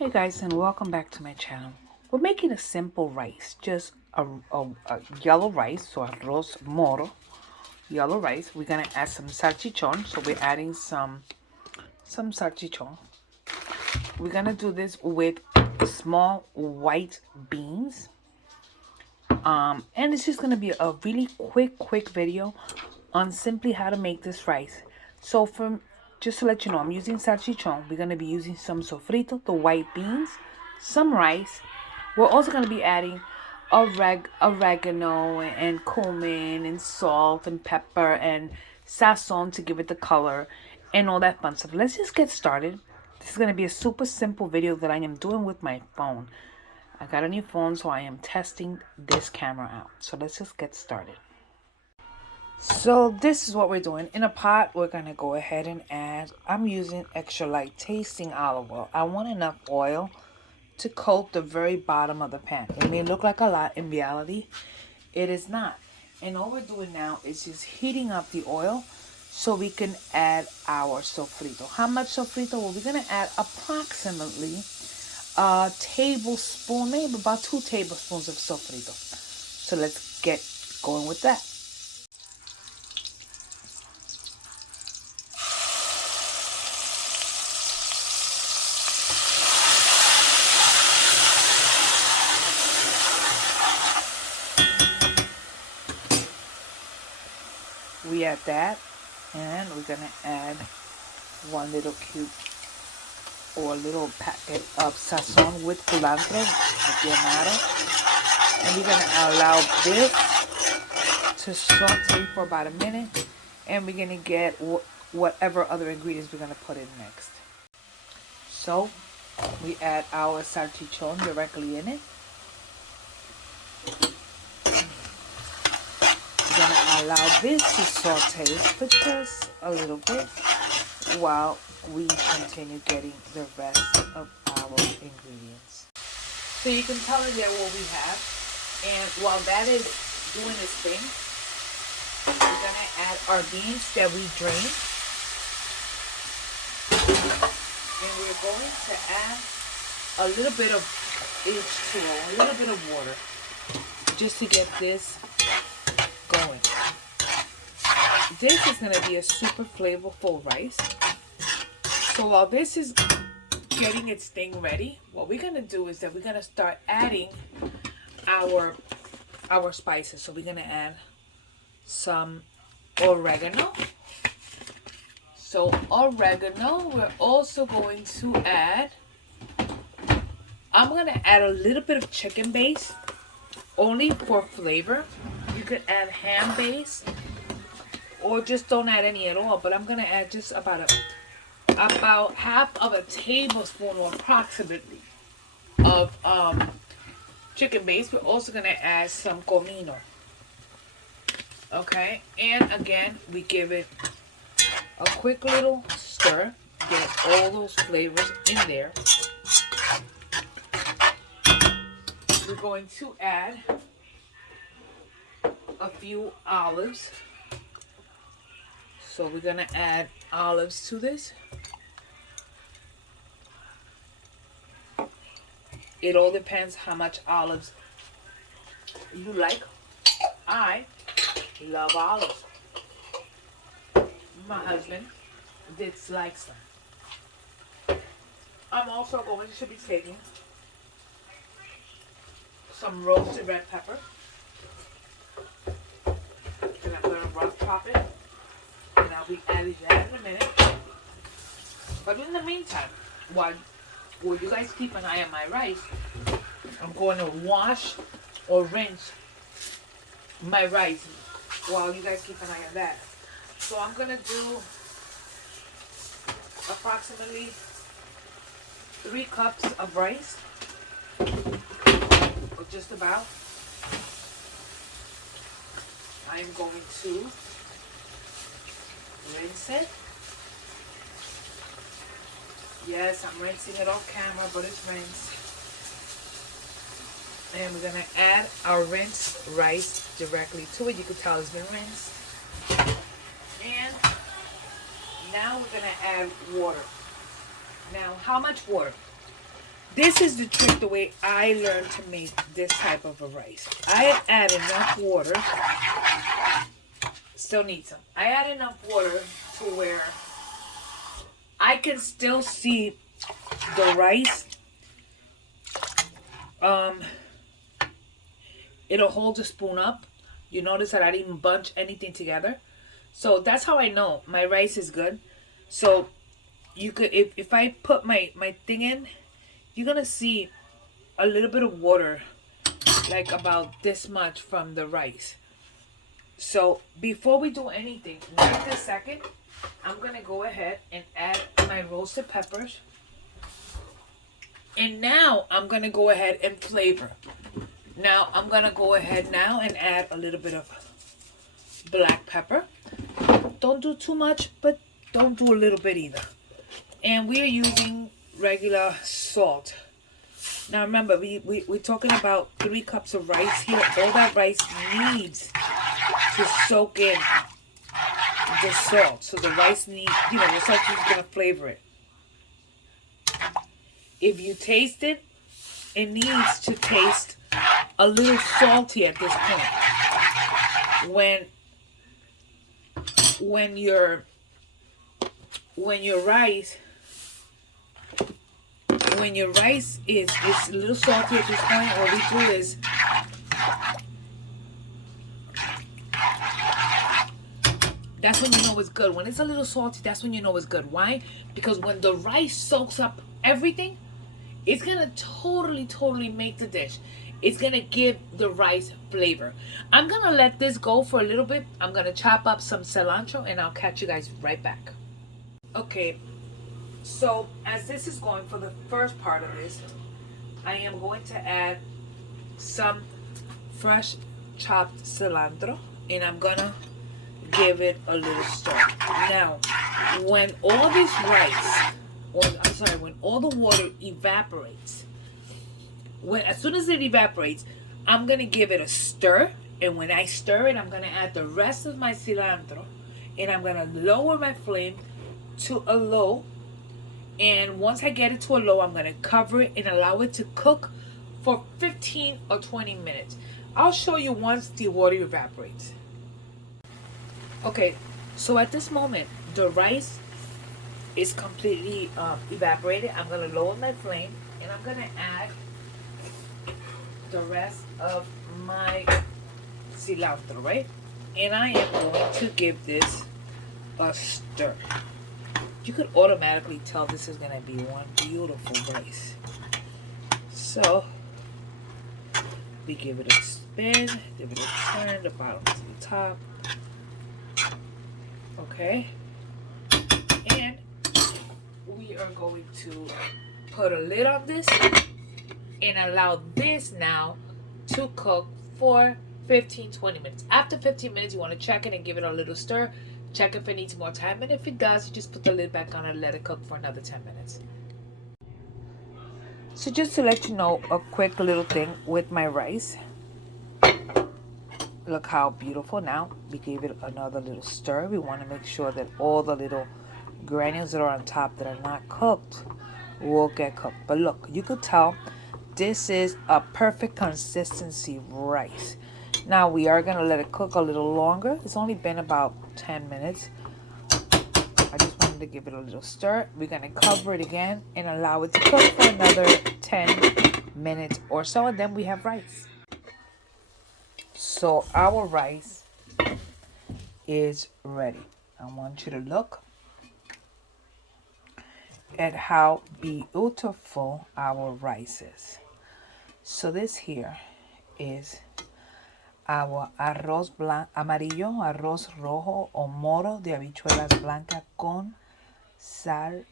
Hey guys, and welcome back to my channel. We're making a simple rice, just a yellow rice, so arroz moro, yellow rice. We're gonna add some salchichon, so we're adding some salchichon. We're gonna do this with small white beans. And it's just gonna be a really quick video on simply how to make this rice. So just to let you know, I'm using salchichon. We're gonna be using some sofrito, the white beans, some rice. We're also gonna be adding oregano and cumin and salt and pepper and sazon to give it the color and all that fun stuff. Let's just get started. This is gonna be a super simple video that I am doing with my phone. I got a new phone, so I am testing this camera out. So let's just get started. So this is what we're doing. In a pot, we're going to go ahead and add, I'm using extra light tasting olive oil. I want enough oil to coat the very bottom of the pan. It may look like a lot. In reality, it is not. And all we're doing now is just heating up the oil so we can add our sofrito. How much sofrito? Well, we're going to add approximately a tablespoon, maybe about 2 tablespoons of sofrito. So let's get going with that. We add that, and we're gonna add one little cube or a little packet of sazon with cilantro, and we're gonna allow this to saute for about a minute, and we're gonna get whatever other ingredients we're gonna put in next. So we add our salchichon directly in it. We're gonna allow this to saute for just a little bit while we continue getting the rest of our ingredients. So you can tell there what we have, and while that is doing its thing, we're gonna add our beans that we drained, and we're going to add a little bit of H2O, a little bit of water, just to get this going. This is going to be a super flavorful rice. So while this is getting its thing ready, what we're going to do is that we're going to start adding our spices. So we're going to add some oregano. So oregano, we're also going to add, I'm going to add a little bit of chicken base, only for flavor. You could add ham base or just don't add any at all, but I'm gonna add just about half of a tablespoon or approximately of chicken base. We're also gonna add some comino. Okay, and again we give it a quick little stir, get all those flavors in there. We're going to add a few olives. So we're gonna add olives to this. It all depends how much olives you like. I love olives. My husband dislikes them. I'm also going to be taking some roasted red pepper, and I'm going to rough chop it, and I'll be adding that in a minute. But in the meantime, while you guys keep an eye on my rice, I'm going to wash or rinse my rice while you guys keep an eye on that. So I'm going to do approximately 3 cups of rice, or just about. I'm going to rinse it. Yes, I'm rinsing it off camera, but it's rinsed. And we're going to add our rinsed rice directly to it. You can tell it's been rinsed. And now we're going to add water. Now, how much water? This is the trick, the way I learned to make this type of a rice. I add enough water. Still need some. I add enough water to where I can still see the rice. It'll hold the spoon up. You notice that I didn't even bunch anything together. So that's how I know my rice is good. So you could, if I put my thing in, you're gonna see a little bit of water, like about this much from the rice. So before we do anything, right this second, I'm gonna go ahead and add my roasted peppers. And now I'm gonna go ahead and flavor. Now I'm gonna go ahead now and add a little bit of black pepper. Don't do too much, but don't do a little bit either. And we are using regular salt. Now remember, we're talking about 3 cups of rice here. All that rice needs to soak in the salt. So the rice needs, the salt is going to flavor it. If you taste it, it needs to taste a little salty at this point. When your rice is a little salty at this point, what we do is that's when you know it's good. When it's a little salty, that's when you know it's good. Why? Because when the rice soaks up everything, it's gonna totally make the dish. It's gonna give the rice flavor. I'm gonna let this go for a little bit. I'm gonna chop up some cilantro and I'll catch you guys right back. Okay, so as this is going for the first part of this, I am going to add some fresh chopped cilantro and I'm gonna give it a little stir. Now, when all this rice, when all the water evaporates, as soon as it evaporates, I'm gonna give it a stir, and when I stir it, I'm gonna add the rest of my cilantro, and I'm gonna lower my flame to a low, and once I get it to a low, I'm gonna cover it and allow it to cook for 15 or 20 minutes. I'll show you once the water evaporates. Okay, so at this moment, the rice is completely evaporated. I'm gonna lower my flame, and I'm gonna add the rest of my cilantro, right? And I am going to give this a stir. You could automatically tell this is gonna be one beautiful rice. So we give it a spin, give it a turn, the bottom to the top. Okay, and we are going to put a lid on this and allow this now to cook for 15-20 minutes. After 15 minutes, you want to check it and give it a little stir. Check if it needs more time, and if it does, you just put the lid back on and let it cook for another 10 minutes. So just to let you know, a quick little thing with my rice. Look how beautiful. Now we gave it another little stir. We want to make sure that all the little granules that are on top that are not cooked will get cooked. But look, you could tell this is a perfect consistency rice. Now we are going to let it cook a little longer. It's only been about 10 minutes. I just wanted to give it a little stir. We're going to cover it again and allow it to cook for another 10 minutes or so, and then we have rice. So our rice is ready. I want you to look at how beautiful our rice is. So this here is our arroz amarillo, arroz rojo o moro de habichuelas blancas con salchichon.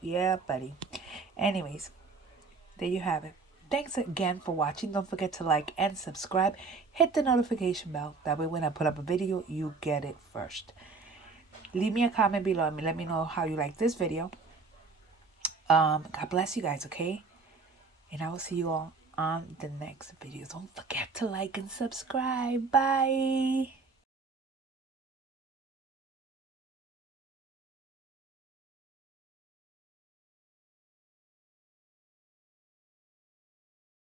Yeah, buddy. Anyways, there you have it. Thanks again for watching. Don't forget to like and subscribe. Hit the notification bell. That way when I put up a video, you get it first. Leave me a comment below and let me know how you like this video. God bless you guys, okay? And I will see you all on the next video. Don't forget to like and subscribe. Bye.